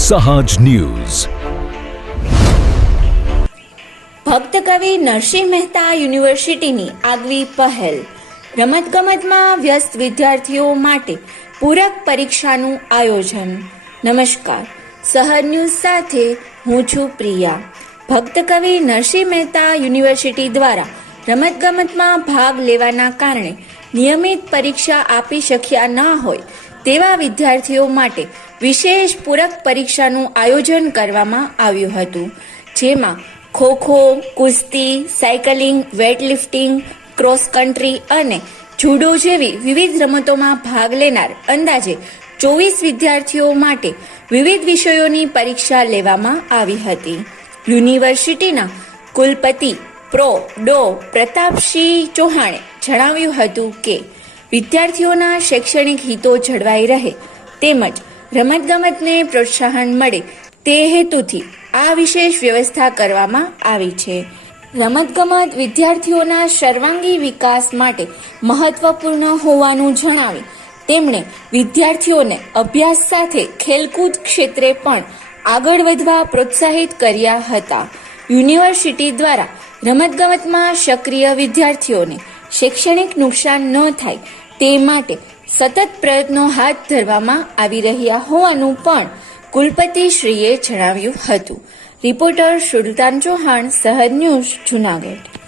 સહજ ન્યૂઝ. ભક્ત કવિ નરસિંહ મહેતા યુનિવર્સિટીની આગવી પહેલ. રમતગમતમાં વ્યસ્ત વિદ્યાર્થીઓ માટે પૂરક પરીક્ષાનું આયોજન. નમસ્કાર, સહજ ન્યૂઝ સાથે હું છું પ્રિયા. ભક્ત કવિ નરસિંહ મહેતા યુનિવર્સિટી દ્વારા રમતગમતમાં ભાગ લેવાના કારણે નિયમિત પરીક્ષા આપી શક્યા ન હોય તેવા વિદ્યાર્થીઓ માટે વિશેષ પૂરક પરીક્ષાનું આયોજન કરવામાં આવ્યું હતું, જેમાં ખોખો, કુસ્તી, સાયકલિંગ, વેઇટલિફ્ટિંગ, ક્રોસ કન્ટ્રી અને જુડો જેવી વિવિધ રમતોમાં ભાગ લેનાર અંદાજે 24 વિદ્યાર્થીઓ માટે વિવિધ વિષયોની પરીક્ષા લેવામાં આવી હતી. યુનિવર્સિટીના કુલપતિ પ્રો.ડો. પ્રતાપસિંહ ચૌહાણે જણાવ્યું હતું કે વિદ્યાર્થીઓના શૈક્ષણિક હિતો જળવાઈ રહે તેમજ રમતગમતને પ્રોત્સાહન મળે તે હેતુથી આ વિશેષ વ્યવસ્થા કરવામાં આવી છે. રમતગમત વિદ્યાર્થીઓના સર્વાંગી વિકાસ માટે મહત્વપૂર્ણ હોવાનું જણાવી તેમણે વિદ્યાર્થીઓને અભ્યાસ સાથે ખેલકૂદ ક્ષેત્રે પણ આગળ વધવા પ્રોત્સાહિત કર્યા હતા. યુનિવર્સિટી દ્વારા રમતગમતમાં સક્રિય વિદ્યાર્થીઓને શૈક્ષણિક નુકસાન ન થાય તે માટે સતત પ્રયત્નો હાથ ધરવામાં આવી રહ્યા હોવાનું પણ કુલપતિશ્રીએ જણાવ્યું હતું. રિપોર્ટર સુલતાન ચૌહાણ, સહજ ન્યૂઝ, જૂનાગઢ.